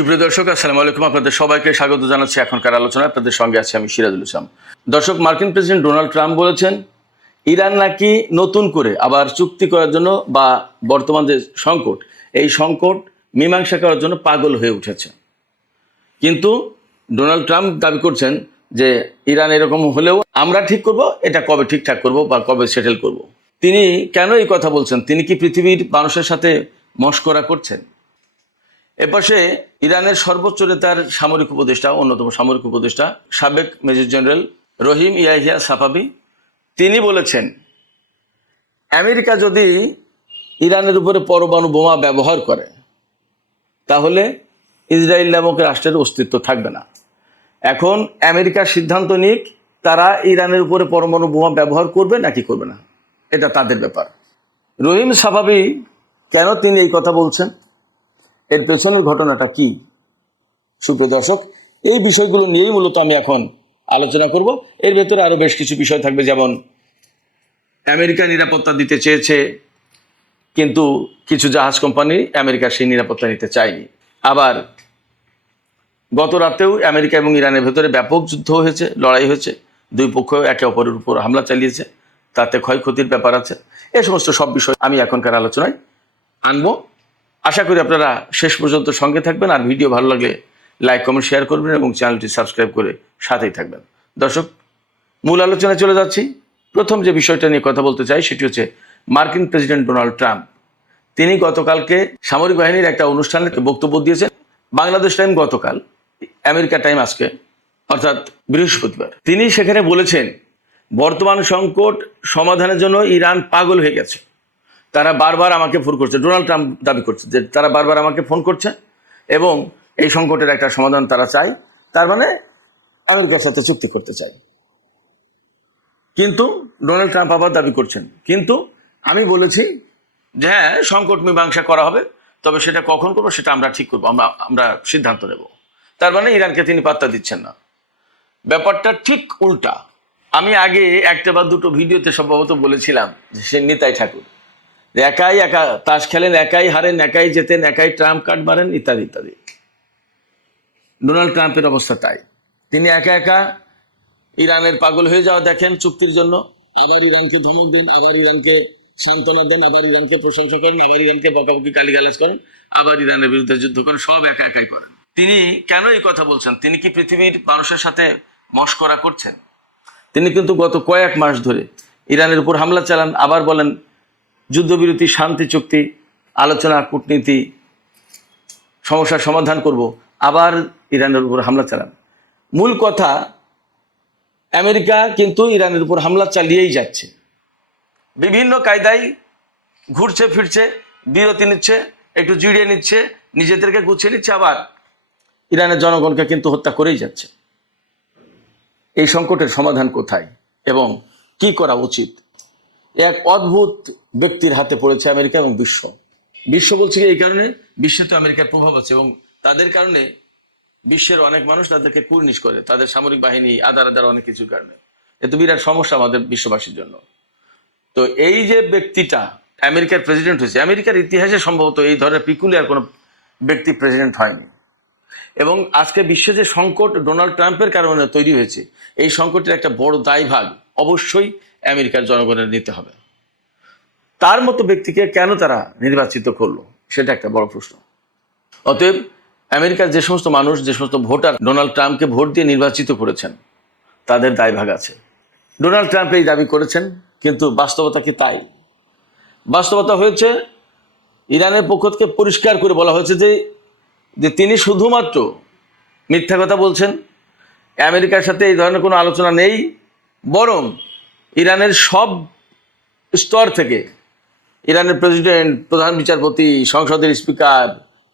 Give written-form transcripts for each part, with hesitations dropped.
সুপ্রিয় দর্শক, আসসালামু আলাইকুম। আপনাদের সবাইকে স্বাগত জানাচ্ছি এখনকার আলোচনায়। আপনাদের সঙ্গে আছি আমি সিরাজুল ইসলাম। দর্শক, মার্কিন প্রেসিডেন্ট ডোনাল্ড ট্রাম্প বলেছেন ইরান নাকি নতুন করে আবার চুক্তি করার জন্য বা বর্তমান যে সংকট, এই সংকট মীমাংসা করার জন্য পাগল হয়ে উঠেছে। কিন্তু ডোনাল্ড ট্রাম্প দাবি করছেন যে ইরান এরকম হলেও আমরা ঠিক করব, এটা কবে ঠিকঠাক করব বা কবে সেটেল করব। তিনি কেন এই কথা বলছেন? তিনি কি পৃথিবীর মানুষের সাথে মশকরা করছেন? এপাশে ইরানের সর্বোচ্চ নেতার সামরিক উপদেষ্টা, অন্যতম সামরিক উপদেষ্টা সাবেক মেজর জেনারেল রহিম ইয়াহিয়া সাফাবি, তিনি বলেছেন আমেরিকা যদি ইরানের উপরে পরমাণু বোমা ব্যবহার করে তাহলে ইসরায়েল নামক রাষ্ট্রের অস্তিত্ব থাকবে না। এখন আমেরিকার সিদ্ধান্ত নিক তারা ইরানের উপরে পরমাণু বোমা ব্যবহার করবে নাকি করবে না, এটা তাদের ব্যাপার। রহিম সাফাবি কেন তিনি এই কথা বলছেন, এর পেছনের ঘটনাটা কি? সুপ্রিয় দর্শক, এই বিষয়গুলো নিয়েই মূলত আমি এখন আলোচনা করব। এর ভেতরে আরও বেশ কিছু বিষয় থাকবে, যেমন আমেরিকা নিরাপত্তা দিতে চেয়েছে কিন্তু কিছু জাহাজ কোম্পানি আমেরিকার সেই নিরাপত্তা নিতে চায়নি। আবার গত রাতেও আমেরিকা এবং ইরানের ভেতরে ব্যাপক যুদ্ধ হয়েছে, লড়াই হয়েছে, দুই পক্ষ একে অপরের উপর হামলা চালিয়েছে, তাতে ক্ষয়ক্ষতির ব্যাপার আছে। এই সমস্ত সব বিষয় আমি এখনকার আলোচনায় আনবো। আশা করি আপনারা শেষ পর্যন্ত সঙ্গে থাকবেন, আর ভিডিও ভালো লাগলে লাইক কমেন্ট শেয়ার করবেন এবং চ্যানেলটি সাবস্ক্রাইব করে সাথেই থাকবেন। দর্শক, মূল আলোচনায় চলে যাচ্ছি। প্রথম যে বিষয়টা নিয়ে কথা বলতে চাই সেটি হচ্ছে মার্কিন প্রেসিডেন্ট ডোনাল্ড ট্রাম্প। তিনি গতকালকে সামরিক বাহিনীর একটা অনুষ্ঠানে বক্তব্য দিয়েছেন। বাংলাদেশ টাইম গতকাল, আমেরিকা টাইম আজকে, অর্থাৎ বৃহস্পতিবার। তিনি সেখানে বলেছেন বর্তমান সংকট সমাধানের জন্য ইরান পাগল হয়ে গেছে। তারা বারবার আমাকে ফোন করছে, ডোনাল্ড ট্রাম্প দাবি করছে যে তারা বারবার আমাকে ফোন করছে এবং এই সংকটের একটা সমাধান তারা চায়, তার মানে আমেরিকার সাথে চুক্তি করতে চায়। কিন্তু ডোনাল্ড ট্রাম্প আবার দাবি করছেন কিন্তু আমি বলেছি যে হ্যাঁ, সংকট মীমাংসা করা হবে, তবে সেটা কখন করবো সেটা আমরা ঠিক করবো, আমরা সিদ্ধান্ত নেব। তার মানে ইরানকে তিনি পাত্তা দিচ্ছেন না। ব্যাপারটা ঠিক উল্টা। আমি আগে একটা বা দুটো ভিডিওতে সম্ভবত বলেছিলাম যে সে নিতাই ঠাকুর, একাই একা তাস খেলেন, একাই হারেন, একাই জেতেন, একাই ট্রাম্প কার্ড মারেন, ইত্যাদি ইত্যাদি। ডোনাল্ড ট্রাম্পের অবস্থা তাই। তিনি একা একা ইরানের পাগল হয়ে যাওয়া দেখেন চুক্তির জন্য, আবার ইরানকে ধমক দেন, আবার ইরানকে সান্ত্বনা দেন, আবার ইরানকে প্রশংসা করেন, আবার ইরানকে বকাবকি গালিগালাজ করেন, আবার ইরানের বিরুদ্ধে যুদ্ধ করেন, সব একা একাই করেন। তিনি কেন এই কথা বলছেন? তিনি কি পৃথিবীর মানুষের সাথে মশকরা করছেন? তিনি কিন্তু গত কয়েক মাস ধরে ইরানের উপর হামলা চালান, আবার বলেন যুদ্ধবিরতি, শান্তি চুক্তি, আলোচনা, কূটনীতি, সমস্যার সমাধান করব, আবার ইরানের উপর হামলা চালান। মূল কথা, আমেরিকা কিন্তু ইরানের উপর হামলা চালিয়েই যাচ্ছে, বিভিন্ন কায়দায় ঘুরছে ফিরছে, বিরতি নিচ্ছে, একটু জিরিয়ে নিচ্ছে, নিজেদেরকে গুছিয়ে নিচ্ছে, আবার ইরানের জনগণকে কিন্তু হত্যা করেই যাচ্ছে। এই সংকটের সমাধান কোথায় এবং কি করা উচিত? এক অদ্ভুত ব্যক্তির হাতে পড়েছে আমেরিকা এবং বিশ্ব বলছে এই কারণে, বিশ্বে তো আমেরিকার প্রভাব আছে এবং তাদের কারণে বিশ্বের অনেক মানুষ তাদেরকে কুর্নিশ করে, তাদের সামরিক বাহিনী, আদার অনেক কিছুর কারণে। এ তো বিরাট সমস্যা আমাদের বিশ্ববাসীর জন্য। তো এই যে ব্যক্তিটা আমেরিকার প্রেসিডেন্ট হয়েছে, আমেরিকার ইতিহাসে সম্ভবত এই ধরনের পিকুলিয়ার কোনো ব্যক্তি প্রেসিডেন্ট হয়নি। এবং আজকে বিশ্বে যে সংকট ডোনাল্ড ট্রাম্পের কারণে তৈরি হয়েছে, এই সংকটের একটা বড় দায়ভাগ অবশ্যই আমেরিকার জনগণের নিতে হবে। তার মতো ব্যক্তিকে কেন তারা নির্বাচিত করলো, সেটা একটা বড় প্রশ্ন। অতএব আমেরিকার যে সমস্ত মানুষ, যে সমস্ত ভোটার ডোনাল্ড ট্রাম্পকে ভোট দিয়ে নির্বাচিত করেছেন, তাদের দায়ভাগ আছে। ডোনাল্ড ট্রাম্প এই দাবি করেছেন, কিন্তু বাস্তবতা কি তাই? বাস্তবতা হয়েছে ইরানের পক্ষ থেকে পরিষ্কার করে বলা হয়েছে যে তিনি শুধুমাত্র মিথ্যা কথা বলছেন, আমেরিকার সাথে এই ধরনের কোনো আলোচনা নেই, বরং ইরানের সব স্তর থেকে, ইরানের প্রেসিডেন্ট, প্রধান বিচারপতি, সংসদের স্পিকার,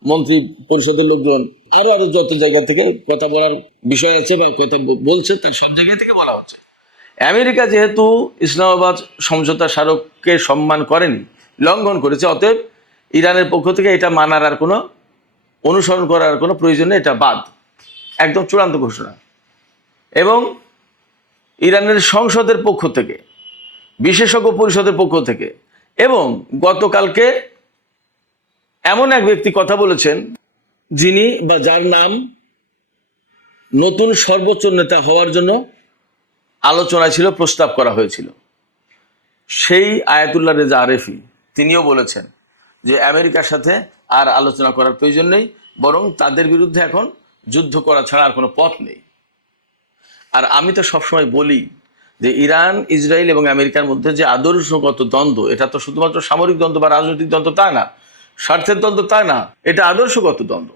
মন্ত্রী পরিষদের লোকজন, আরো যত জায়গা থেকে কথা বলার বিষয় আছে বা কথা বলছে, তার সব জায়গা থেকে বলা হচ্ছে আমেরিকা যেহেতু ইসলামাবাদ সমঝোতা স্মারককে সম্মান করেনি, লঙ্ঘন করেছে, অতএব ইরানের পক্ষ থেকে এটা মানার আর কোনো, অনুসরণ করার কোনো প্রয়োজন নেই, এটা বাদ, একদম চূড়ান্ত ঘোষণা। এবং ইরানের সংসদের পক্ষ থেকে, বিশেষজ্ঞ পরিষদের পক্ষ থেকে, এবং গতকালকে এমন এক ব্যক্তি কথা বলেছেন যিনি বা যার নাম নতুন সর্বোচ্চ নেতা হওয়ার জন্য আলোচনায় ছিল, প্রস্তাব করা হয়েছিল, সেই আয়াতুল্লাহ রেজা আরেফি তিনিও বলেছেন যে আমেরিকার সাথে আর আলোচনা করার প্রয়োজন নেই, বরং তাদের বিরুদ্ধে এখন যুদ্ধ করা ছাড়া আর কোনো পথ নেই। আর আমি তো সবসময় বলি যে ইরান, ইসরায়েল এবং আমেরিকার মধ্যে যে আদর্শগত দ্বন্দ্ব, এটা তো শুধুমাত্র সামরিক দ্বন্দ্ব বা রাজনৈতিক দ্বন্দ্ব তা না, স্বার্থের দ্বন্দ্ব তা না, এটা আদর্শগত দ্বন্দ্ব।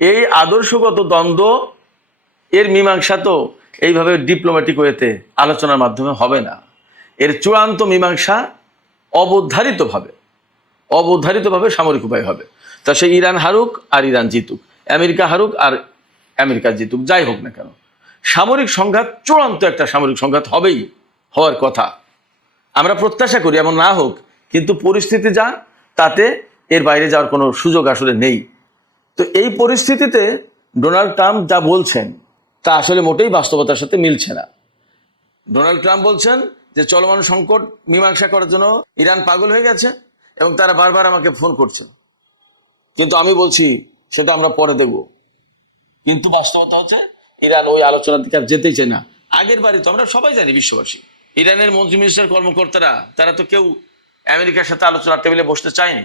এই আদর্শগত দ্বন্দ্ব এর মীমাংসা তো এইভাবে ডিপ্লোম্যাটিক ওয়েতে আলোচনার মাধ্যমে হবে না। এর চূড়ান্ত মীমাংসা অবধারিতভাবে সামরিক উপায় হবে। তা সে ইরান হারুক আর ইরান জিতুক, আমেরিকা হারুক আর আমেরিকা জিতুক, যাই হোক না কেন, সামরিক সংঘাত চূড়ান্ত একটা সামরিক সংঘাত হবেই, হওয়ার কথা। আমরা প্রত্যাশা করি এমন না হোক, কিন্তু পরিস্থিতি যা, তাতে এর বাইরে যাওয়ার কোনো সুযোগ আসলে নেই। তো এই পরিস্থিতিতে ডোনাল্ড ট্রাম্প যা বলছেন তা আসলে মোটেই বাস্তবতার সাথে মিলছে না। ডোনাল্ড ট্রাম্প বলছেন যে চলমান সংকট মীমাংসা করার জন্য ইরান পাগল হয়ে গেছে এবং তারা বারবার আমাকে ফোন করছে, কিন্তু আমি বলছি সেটা আমরা পরে দেখব। কিন্তু বাস্তবতা হচ্ছে ইরান ওই আলোচনার দিকে আর যেতেই চায় না। আগের বারই তো আমরা সবাই জানি, বিশ্ববাসী, ইরানের মন্ত্রী মিনিস্টার কর্মকর্তারা তারা তো কেউ আমেরিকার সাথে আলোচনার টেবিলে বসতে চায়নি।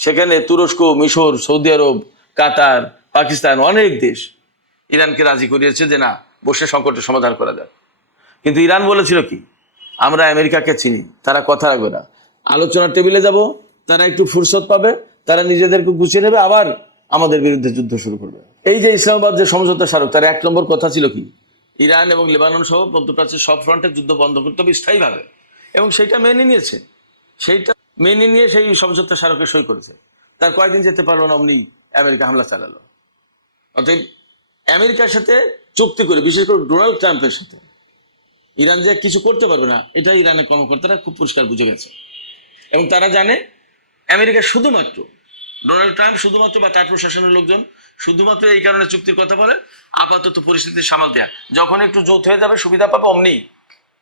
সেখানে তুরস্ক, মিশর, সৌদি আরব, কাতার, পাকিস্তান, অনেক দেশ ইরানকে রাজি করিয়েছে যে না, বসে সংকটের সমাধান করা যায়। কিন্তু ইরান বলেছিল কি, আমরা আমেরিকাকে চিনি, তারা কথা রাখবে না, আলোচনার টেবিলে যাব, তারা একটু ফুরসত পাবে, তারা নিজেদেরকে গুছিয়ে নেবে, আবার আমাদের বিরুদ্ধে যুদ্ধ শুরু করবে। এই যে ইসলামাবাদ যে সমঝোতা স্মারক, তার 1 নম্বর কথা ছিল কি, ইরান এবং লেবানন সহ মধ্যপ্রাচ্যের সব ফ্রন্টে যুদ্ধ বন্ধ করতে হবে স্থায়ীভাবে, এবং সেইটা মেনে নিয়েছে। সেইটা মেনে নিয়ে সেই সমঝোতা স্মারকে সই করেছে। তার কয়েকদিন যেতে পারলো না, অমনি আমেরিকা হামলা চালালো। অতএব আমেরিকার সাথে চুক্তি করে, বিশেষ করে ডোনাল্ড ট্রাম্পের সাথে ইরান যে কিছু করতে পারবে না, এটা ইরানের কর্মকর্তারা খুব পরিষ্কার বুঝে গেছে। এবং তারা জানে আমেরিকা শুধুমাত্র, ডোনাল্ড ট্রাম্প শুধুমাত্র বা তার প্রশাসনের লোকজন শুধুমাত্র এই কারণে চুক্তির কথা বলে, আপাতত পরিস্থিতি সামাল দেয়া, যখন একটু জোট হয়ে যাবে, সুবিধা পাবে, অমনি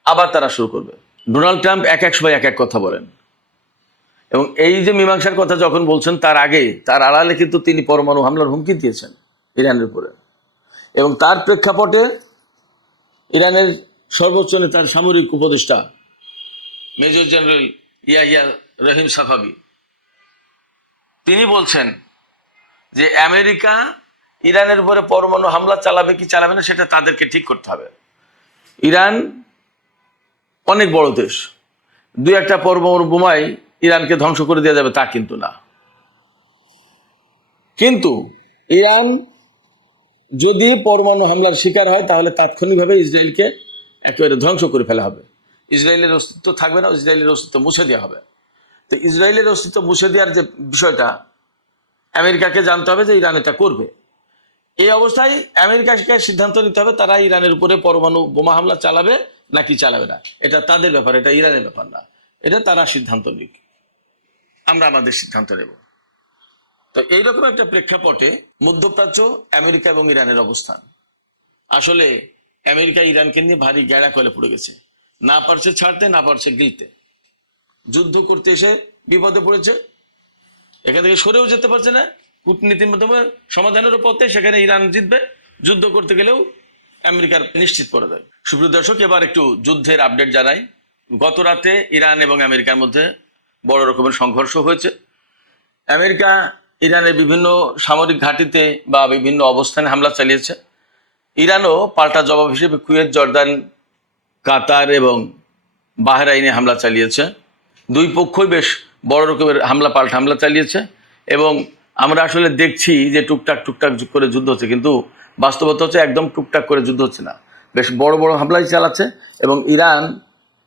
আবার তারা শুরু করবে। ডোনাল্ড ট্রাম্প এক এক সময় এক এক কথা বলেন, এবং এই যে মীমাংসার কথা যখন বলছেন, তার আগে, তার আড়ালে কিন্তু তিনি পরমাণু হামলার হুমকি দিয়েছেন ইরানের উপরে। এবং তার প্রেক্ষাপটে ইরানের সর্বোচ্চ নেতার সামরিক উপদেষ্টা মেজর জেনারেল ইয়াহিয়া রহিম সাফাবি, তিনি বলছেন যে আমেরিকা ইরানের উপরে পরমাণু হামলা চালাবে কি চালাবে না, সেটা তাদেরকে ঠিক করতে হবে। ইরান অনেক বড় দেশ, 2-1টা পরমাণু বোমায় ইরানকে ধ্বংস করে দেওয়া যাবে তা কিন্তু না। কিন্তু ইরান যদি পরমাণু হামলার শিকার হয়, তাহলে তাৎক্ষণিকভাবে ইসরায়েলকে একেবারে ধ্বংস করে ফেলা হবে। ইসরায়েলের অস্তিত্ব থাকবে না, ইসরায়েলের অস্তিত্ব মুছে দেওয়া হবে। তো ইসরায়েলের অস্তিত্ব মুছে দেওয়ার যে বিষয়টা, আমেরিকাকে জানতে হবে যে ইরান এটা করবে। এই অবস্থায় আমেরিকাকে সিদ্ধান্ত নিতে হবে তারা ইরানের উপরে পরমাণু বোমা হামলা চালাবে নাকি চালাবে না। এটা তাদের ব্যাপার, এটা ইরানের ব্যাপার না। এটা তারা সিদ্ধান্ত নিক, আমরা আমাদের সিদ্ধান্ত নেব। তো এইরকম একটা প্রেক্ষাপটে মধ্যপ্রাচ্য, আমেরিকা এবং ইরানের অবস্থান, আসলে আমেরিকা ইরানকে নিয়ে ভারী গ্যাড়া কলে পড়ে গেছে, না পারছে ছাড়তে, না পারছে গিলতে। যুদ্ধ করতে এসে বিপদে পড়েছে, এখান থেকে সরেও যেতে পারছে না। কূটনীতির মাধ্যমে সমাধানের পথে সেখানে ইরান জিতবে, যুদ্ধ করতে গেলেও আমেরিকার নিশ্চিত করে দেয়। সুপ্রিয় দর্শক, এবার একটু যুদ্ধের আপডেট জানাই। গত রাতে ইরান এবং আমেরিকার মধ্যে বড় রকমের সংঘর্ষ হয়েছে। আমেরিকা ইরানের বিভিন্ন সামরিক ঘাঁটিতে বা বিভিন্ন অবস্থানে হামলা চালিয়েছে। ইরানও পাল্টা জবাব হিসেবে কুয়েত, জর্দান, কাতার এবং বাহরাইনে হামলা চালিয়েছে। দুই পক্ষই বেশ বড় রকমের পাল্টা হামলা চালিয়েছে, এবং আমরা আসলে দেখছি যে টুকটাক করে যুদ্ধ হচ্ছে, কিন্তু বাস্তবতা হচ্ছে একদম টুকটাক করে যুদ্ধ হচ্ছে না, বেশ বড় বড় হামলাই চালাচ্ছে। এবং ইরান,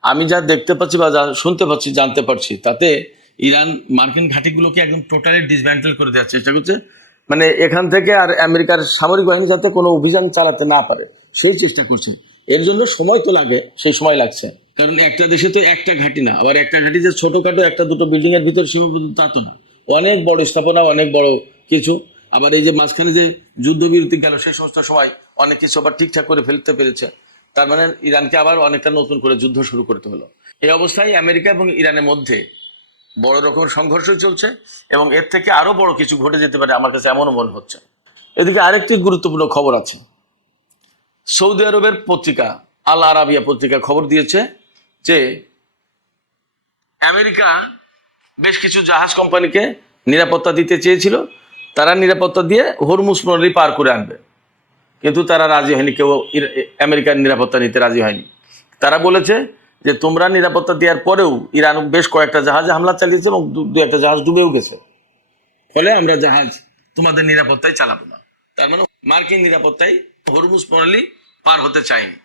আমি যা দেখতে পাচ্ছি বা যা শুনতে পাচ্ছি, জানতে পারছি, তাতে ইরান মার্কিন ঘাঁটিগুলোকে একদম টোটালি ডিসম্যান্টেল করে দেওয়ার চেষ্টা করছে। মানে এখান থেকে আর আমেরিকার সামরিক বাহিনী যাতে কোনো অভিযান চালাতে না পারে সেই চেষ্টা করছে। এর জন্য সময় তো লাগে, সেই সময় লাগছে, কারণ একটা দেশে তো একটা ঘাঁটি না, আবার একটা ঘাঁটি যে ছোটখাটো একটা দুটো বিল্ডিং এর ভিতরে সীমাবদ্ধ তা তো না, অনেক বড় স্থাপনা, অনেক বড় কিছু। আবার এই যে মাঝখানে যে যুদ্ধবিরতি গেল, সেই সমস্ত সময় অনেক কিছু আবার ঠিকঠাক করে ফেলতে পেরেছে। তার মানে ইরানকে আবার অনেকটা নতুন করে যুদ্ধ শুরু করতে হলো। এই অবস্থায় আমেরিকা এবং ইরানের মধ্যে বড় রকমের সংঘর্ষ চলছে এবং এর থেকে আরো বড় কিছু ঘটে যেতে পারে, আমার কাছে এমনও মনে হচ্ছে। এদিকে আরেকটি গুরুত্বপূর্ণ খবর আছে। সৌদি আরবের পত্রিকা আল আরাবিয়া পত্রিকা খবর দিয়েছে যে আমেরিকা বেশ কিছু জাহাজ কোম্পানিকে নিরাপত্তা দিতে চেয়েছিল, তারা নিরাপত্তা দিয়ে হরমুজ প্রণালী পার করে আনবে, কিন্তু তারা রাজি হয়নি, কেউ আমেরিকার নিরাপত্তা নিতে রাজি হয়নি। তারা বলেছে যে তোমরা নিরাপত্তা দেওয়ার পরেও ইরান বেশ কয়েকটা জাহাজে হামলা চালিয়েছে এবং দু একটা জাহাজ ডুবেও গেছে, ফলে আমরা জাহাজ তোমাদের নিরাপত্তায় চালাবো না। তার মানে মার্কিন নিরাপত্তায় হরমুজ প্রণালী পার হতে চায়নি।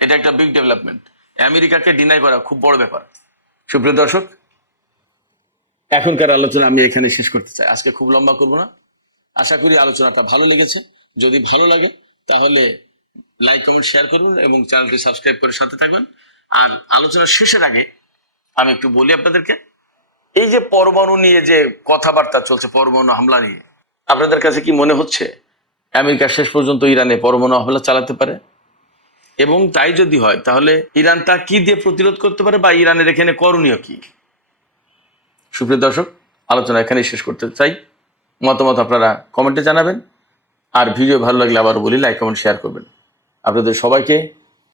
এটা একটা বিগ ডেভেলপমেন্ট। আমেরিকাকে ডিনাই করা খুব বড় ব্যাপার। সুপ্রিয় দর্শক, এখনকার আলোচনা আমি এখানে শেষ করতে চাই, আজকে খুব লম্বা করব না। আশা করি আলোচনাটা ভালো লেগেছে। যদি ভালো লাগে তাহলে লাইক কমেন্ট শেয়ার করুন এবং চ্যানেলটি সাবস্ক্রাইব করে সাথে থাকবেন। আর আলোচনার শেষের আগে আমি একটু বলি আপনাদেরকে, এই যে পরমাণু নিয়ে যে কথাবার্তা চলছে, পরমাণু হামলা নিয়ে, আপনাদের কাছে কি মনে হচ্ছে আমেরিকা শেষ পর্যন্ত ইরানে পরমাণু হামলা চালাতে পারে? এবং তাই যদি হয় তাহলে ইরান তা কি দিয়ে প্রতিরোধ করতে পারে বা ইরানের এখানে করণীয় কি? সুপ্রিয় দর্শক, আলোচনা এখানেই শেষ করতে চাই। মতামত আপনারা কমেন্টে জানাবেন। আর ভিডিও ভালো লাগলে আবারও বলি লাইক কমেন্ট শেয়ার করবেন। আপনাদের সবাইকে